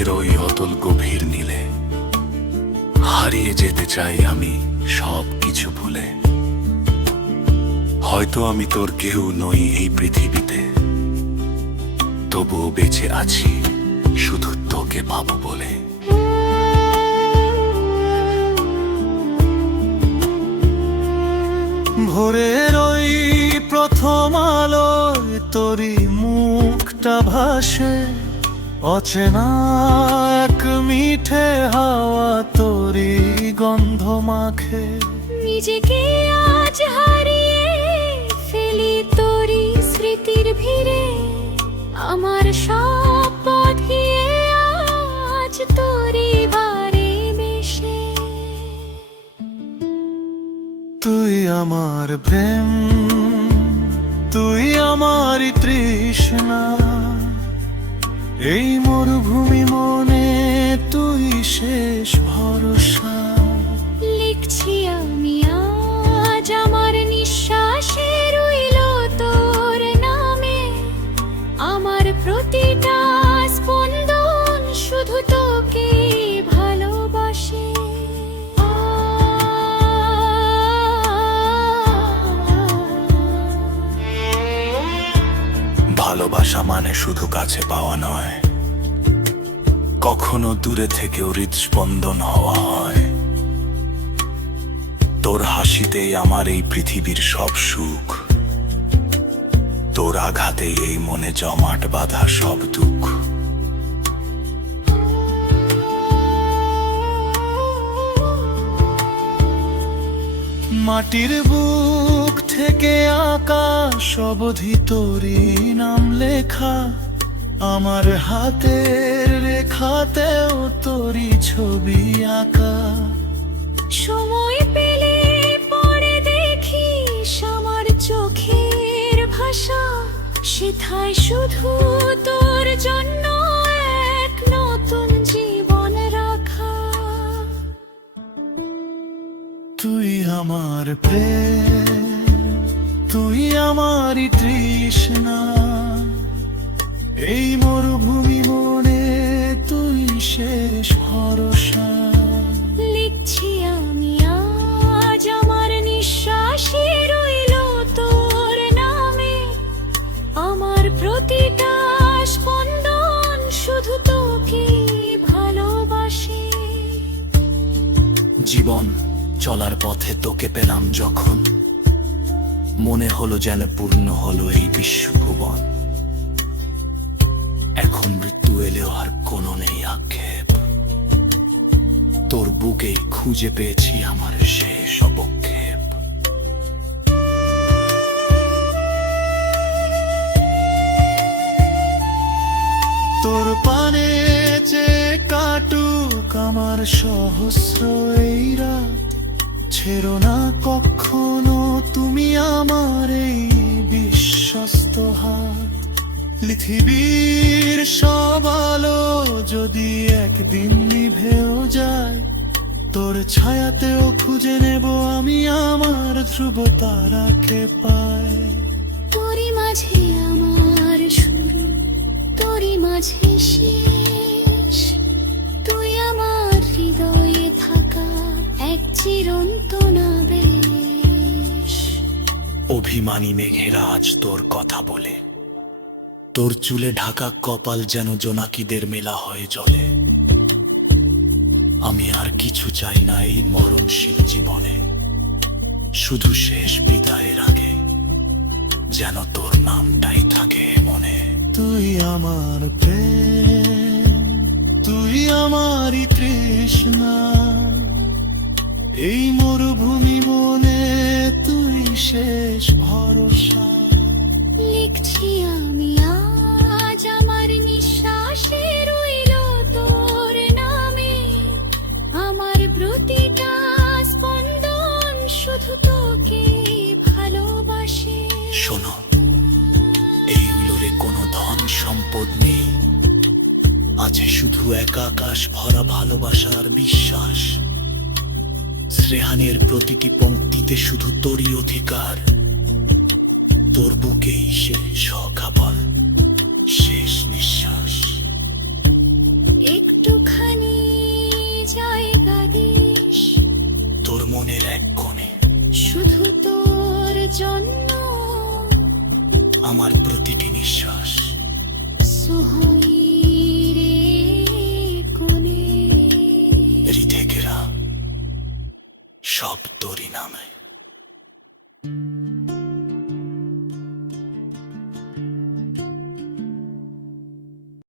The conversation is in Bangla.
চোখের ওই অতল গভীর নীলে। হারিয়ে যেতে চাই আমি সব কিছু ভুলে। হয়তো আমি তোর কেউ নই এই পৃথিবীতে। তবুও বেঁচে আছি শুধু তোকে পাবো বলে। ভোরের ওই প্রথম আলোয় তোরই মুখটা ভাসে। অচেনা এক মিঠে হাওয়া তোরই গন্ধ মাখে। নিজেকে আজ হারিয়ে ফেলি তোরি স্মৃতির ভিড়ে। আমার সব পথিয়ে আজ তোরি বারে বেশে তুই আমার প্রেম তুই আমারই তৃষ্ণা। এই মরুভূমি মনে তুই শেষ ভরসা। ভালোবাসা মানে শুধু কাছে পাওয়া নয়। কখনো দূরে থেকেও হৃদস্পন্দন হওয়া হয়। তোর হাসিতেই আমার এই পৃথিবীর সব সুখ। তোর আঘাতে এই মনে জমাট বাঁধা সব দুঃখ। মাটির বুক থেকে আকাশ অবধি তোরই নাম লেখা। আমার হাতের রেখাতেও তোরই ছবি আঁকা। সময় পেলে পরে দেখিস আমার চোখের ভাষা। সেথায় শুধু তোর জন্য এক নতুন জীবন রাখা। তুই আমার প্রেম তুই আমারই তৃষ্ণা। এই মরুভূমি মনে তুই শেষ ভরসা। লিখছি আমি আজ আমার নিঃশ্বাসে রইল তোর নামে। আমার প্রতিটা স্পন্দন শুধু তোকে ভালোবাসে। জীবন চলার পথে তোকে পেলাম যখন মনে হলো যেন পূর্ণ হলো এই বিশ্বভুবন। এখন মৃত্যু এলেও আর কোনো নেই আক্ষেপ। তোর বুকেই খুঁজে পেয়েছি আমার শেষ অবক্ষেপ তোর পানে যে কাটুক আমার সহস্র এই রাত ছেড়ো না কখনো, তুমি আমার এই বিশ্বস্ত হাত। পৃথিবীর সব আলো যদি একদিন নিভেও যায়, তোর ছায়াতেও খুঁজে নেব আমি আমার ধ্রুব তারাকে পাই তোরই মাঝে আমার শুরু, তোরই মাঝে শেষ। তুই আমার হৃদয়ে চিরন্তনা অভিমানী মেঘেরা আজ তোর কথা বলে। তোর চুলে ঢাকা কপাল যেন জোনাকিদের মেলা হয়ে জলে আমি আর কিছু চাই না এই মরণশীল জীবনে। শুধু শেষ বিদায়ের আগে যেন তোর নামটাই থাকে মনে। তুই আমার প্রেম তুই আমারই তৃষ্ণা। এই মরুভূমি মনে তুই শেষ ভরসা। লিখছি আমি আজ আমার নিঃশ্বাসে রইল তোর নামে। আমার প্রতিটা স্পন্দন শুধু তোকে ভালোবাসে। শোনো এই উলোরে কোনো ধন সম্পদ নেই। আছে শুধু এক আকাশ ভরা ভালোবাসার বিশ্বাস। শ্রেহানের প্রতিটি পঙ্ক্তিতে শুধু তোরই অধিকার। তোর বুকেই সে সকাবল শেষ নিঃশ্বাস। একটুখানি জায়গা দিস। তোর মনের এক কোণে। শুধু তোর জন্য। আমার প্রতিটি নিঃশ্বাস। সোহাই রে কোণে। সব তোরই নামে।